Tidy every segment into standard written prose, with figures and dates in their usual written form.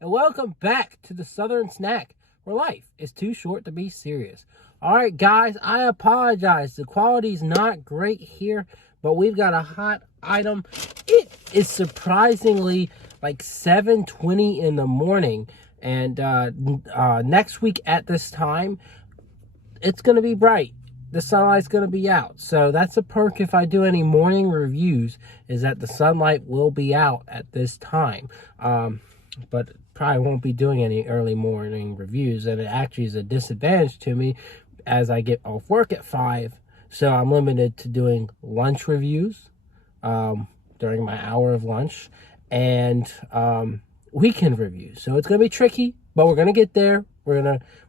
and welcome back to the Southern Snack, where life is too short to be serious. All right, guys, I apologize. The quality's not great here, but we've got a hot item. It is surprisingly like 7:20 in the morning, and next week at this time, it's going to be bright. The sunlight's going to be out. So that's a perk if I do any morning reviews, is that the sunlight will be out at this time. But probably won't be doing any early morning reviews, and it actually is a disadvantage to me as I get off work at 5. So I'm limited to doing lunch reviews during my hour of lunch and weekend reviews. So it's going to be tricky, but we're going to get there. We're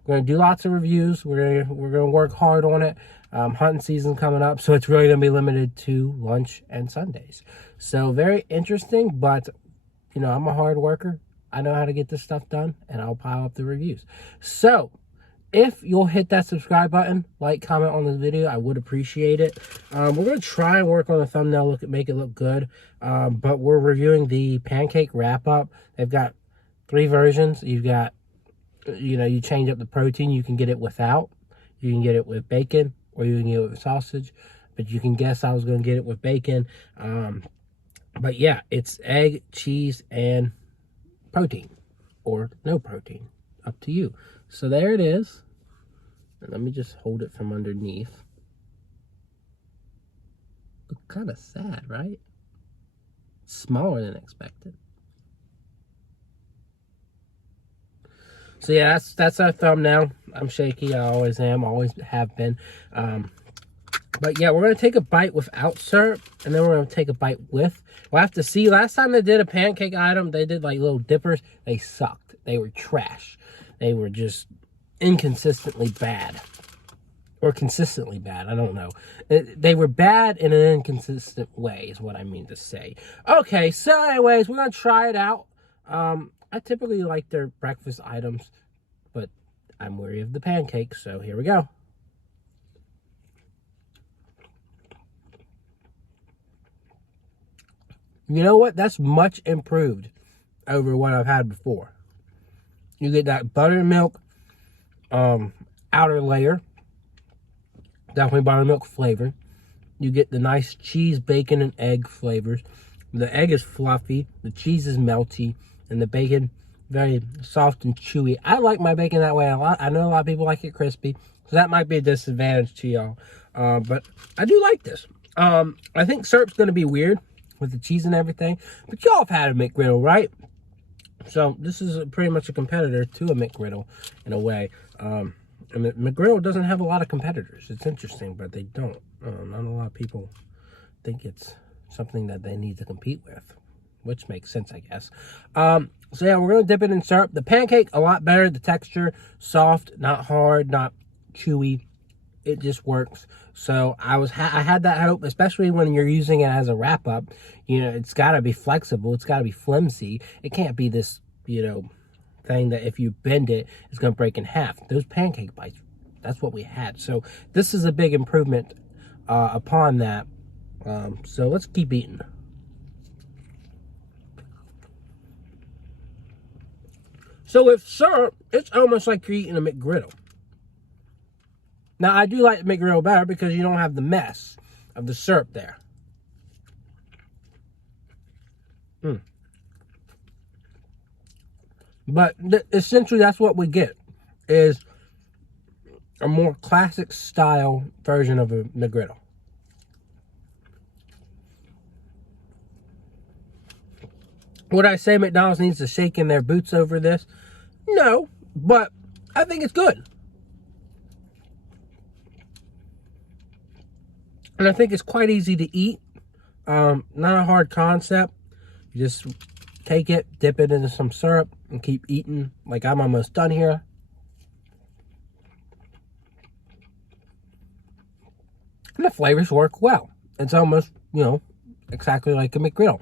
gonna do lots of reviews. We're gonna work hard on it. Hunting season coming up, so it's really gonna be limited to lunch and Sundays. So very interesting, but you know, I'm a hard worker. I know how to get this stuff done, and I'll pile up the reviews. So if you'll hit that subscribe button, like, comment on this video, I would appreciate it. We're gonna try and work on the thumbnail, make it look good. But we're reviewing the pancake wrap up. They've got 3 versions. You've got, you know, you change up the protein. You can get it without. You can get it with bacon, or you can get it with sausage. But you can guess I was going to get it with bacon. But yeah, it's egg, cheese, and protein. Or no protein. Up to you. So there it is. And let me just hold it from underneath. Look kind of sad, right? Smaller than expected. So yeah, that's our thumbnail. I'm shaky. I always am. Always have been. But yeah, we're going to take a bite without syrup. And then we're going to take a bite with. We'll have to see. Last time they did a pancake item, they did like little dippers. They sucked. They were trash. They were just inconsistently bad. Or consistently bad. I don't know. They were bad in an inconsistent way is what I mean to say. Okay, so anyways, we're going to try it out. I typically like their breakfast items, but I'm wary of the pancakes, so here we go. You know what? That's much improved over what I've had before. You get that buttermilk outer layer. Definitely buttermilk flavor. You get the nice cheese, bacon, and egg flavors. The egg is fluffy. The cheese is melty. And the bacon, very soft and chewy. I like my bacon that way a lot. I know a lot of people like it crispy. So that might be a disadvantage to y'all. But I do like this. I think syrup's going to be weird with the cheese and everything. But y'all have had a McGriddle, right? So this is pretty much a competitor to a McGriddle in a way. And McGriddle doesn't have a lot of competitors. It's interesting, but they don't. Not a lot of people think it's something that they need to compete with. Which makes sense, I guess. So yeah, we're going to dip it in syrup. The pancake, a lot better. The texture, soft, not hard, not chewy. It just works. So I had that hope, especially when you're using it as a wrap-up. You know, it's got to be flexible. It's got to be flimsy. It can't be this, you know, thing that if you bend it, it's going to break in half. Those pancake bites, that's what we had. So this is a big improvement upon that. So let's keep eating. So with syrup, it's almost like you're eating a McGriddle. Now, I do like the McGriddle better because you don't have the mess of the syrup there. But essentially, that's what we get, is a more classic style version of a McGriddle. Would I say McDonald's needs to shake in their boots over this? No, but I think it's good. And I think it's quite easy to eat. Not a hard concept. You just take it, dip it into some syrup, and keep eating. Like I'm almost done here. And the flavors work well. It's almost, you know, exactly like a McGriddle.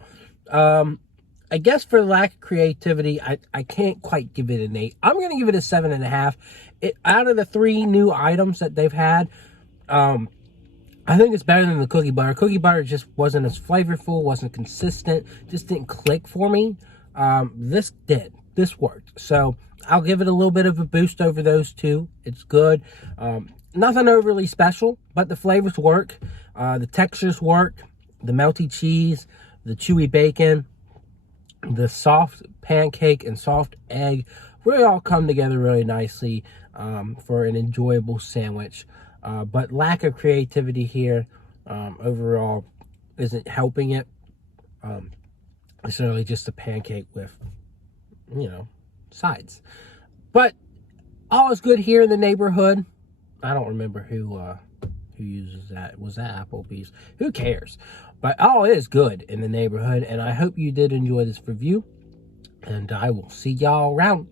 I guess for lack of creativity, I can't quite give it an 8. I'm going to give it a 7.5. Out of the 3 new items that they've had, I think it's better than the cookie butter. Cookie butter just wasn't as flavorful, wasn't consistent, just didn't click for me. This worked. So I'll give it a little bit of a boost over those two. It's good. Nothing overly special, but the flavors work. The textures work. The melty cheese, the chewy bacon, the soft pancake and soft egg really all come together really nicely for an enjoyable sandwich. But lack of creativity here overall isn't helping it. It's really just a pancake with, sides. But all is good here in the neighborhood. I don't remember who uses that. Was that Applebee's? Who cares? But all is good in the neighborhood, and I hope you did enjoy this review, and I will see y'all around.